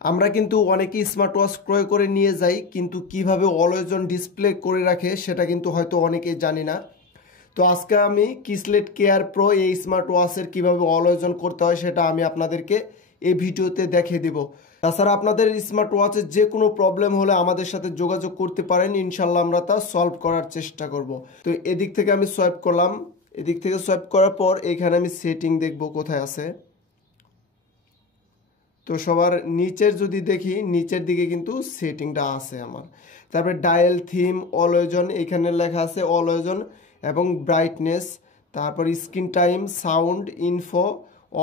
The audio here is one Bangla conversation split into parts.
আমরা কিন্তু অনেকেই স্মার্ট ওয়াচ ক্রয় করে নিয়ে যাই, কিন্তু কিভাবে অলওয়েজ অন ডিসপ্লে করে রাখে সেটা কিন্তু হয়তো অনেকেই জানি না। তো আজকে আমি কিসলেট কেয়ার প্রো এই স্মার্ট ওয়াচের কীভাবে অলওয়েজ অন করতে হয় সেটা আমি আপনাদেরকে এই ভিডিওতে দেখিয়ে দিব। তাছাড়া আপনাদের স্মার্ট ওয়াচের যে কোনো প্রবলেম হলে আমাদের সাথে যোগাযোগ করতে পারেন, ইনশাল্লাহ আমরা তা সলভ করার চেষ্টা করব। তো এদিক থেকে আমি সোয়াইপ করলাম, এদিক থেকে সোয়াইপ করার পর এখানে আমি সেটিং দেখব কোথায় আছে। তো সবার নিচের যদি দেখি, নিচের দিকে কিন্তু সেটিংটা আছে আমার। তারপরে ডায়াল থিম, অলওয়েজ অন, এখানে লেখা আছে অলওয়েজ অন এবং ব্রাইটনেস, তারপর screen time, sound, info,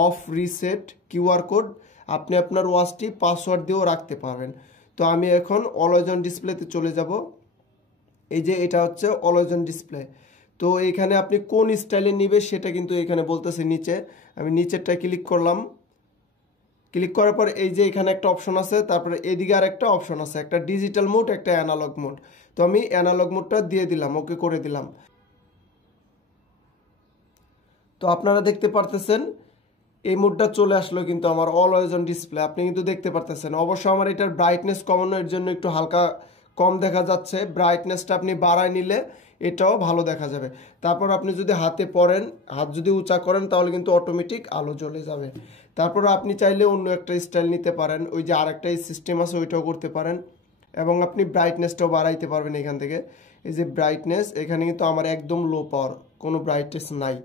of, reset, QR code. আপনি আপনার ওয়াচটি পাসওয়ার্ড দিয়েও রাখতে পারবেন। তো আমি এখন অলওয়েজ অন ডিসপ্লেতে চলে যাব। এই যে এটা হচ্ছে অলওয়েজ অন ডিসপ্লে। তো এখানে আপনি কোন স্টাইলে নিবে সেটা কিন্তু এখানে বলতেছে নিচে। আমি নিচেরটা ক্লিক করলাম। ক্লিক করার পর এই যে এখানে একটা অপশন আছে, তারপরে এদিকে আর একটা অপশন আছে, একটা ডিজিটাল মোড, একটা অ্যানালগ মোড। তো আমি অ্যানালগ মোডটা দিয়ে দিলাম, ওকে করে দিলাম। তো আপনারা দেখতে পারতেছেন এই মোডটা চলে আসলো কিন্তু আমার অলওয়েজ অন ডিসপ্লে, আপনি কিন্তু দেখতে পারতেছেন। অবশ্য আমার এটার ব্রাইটনেস কমানোর জন্য একটু হালকা কম দেখা যাচ্ছে, ব্রাইটনেসটা আপনি বাড়ায় নিলে এটাও ভালো দেখা যাবে। তারপর আপনি যদি হাতে পড়েন, হাত যদি উঁচা করেন তাহলে কিন্তু অটোমেটিক আলো জ্বলে যাবে। তারপর আপনি চাইলে অন্য একটা স্টাইল নিতে পারেন, ওই যে আরেকটা সিস্টেম আছে ওইটাও করতে পারেন, এবং আপনি ব্রাইটনেসটাও বাড়াইতে পারবেন এখান থেকে। এই যে ব্রাইটনেস, এখানে কিন্তু আমার একদম লো পাওয়ার, কোনো ব্রাইটনেস নাই,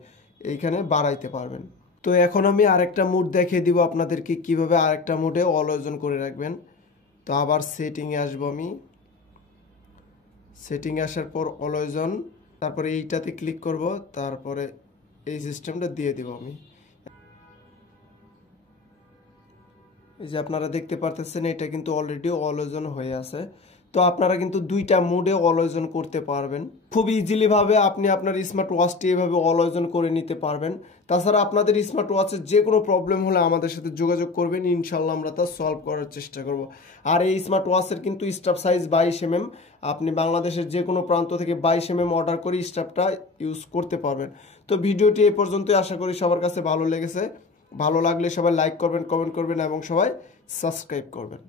এইখানে বাড়াইতে পারবেন। তো এখন আমি আরেকটা মোড দেখিয়ে দিব আপনাদেরকে কিভাবে আরেকটা মোডে অলওয়েজ অন করে রাখবেন। তো আবার সেটিংয়ে আসবো আমি, সেটিংয়ে আসার পর অলওয়েজ অন, তারপরে এইটাতে ক্লিক করব, তারপরে এই সিস্টেমটা দিয়ে দিব আমি। এই যে আপনারা দেখতে পারতেছেন এটা কিন্তু অলরেডি অলওয়েজ অন হয়ে আছে। তো আপনারা কিন্তু দুইটা মোডে অলওয়েজ অন করতে পারবেন খুব ইজিলি ভাবে। আপনি আপনার স্মার্ট ওয়াচটি এভাবে অলওয়েজ অন করে নিতে পারবেন। তাছাড়া আপনাদের স্মার্ট ওয়াচের যে কোনো প্রবলেম হলে আমাদের সাথে যোগাযোগ করবেন, ইনশাল্লাহ আমরা তা সলভ করার চেষ্টা করব। আর এই স্মার্ট ওয়াচের কিন্তু স্টাফ সাইজ 22 mm, আপনি বাংলাদেশের যে কোনো প্রান্ত থেকে 22 mm অর্ডার করে স্টাফটা ইউজ করতে পারবেন। তো ভিডিওটি এই পর্যন্তই, আশা করি সবার কাছে ভালো লেগেছে। ভালো লাগলে সবাই লাইক করবেন, কমেন্ট করবেন এবং সবাই সাবস্ক্রাইব করবেন।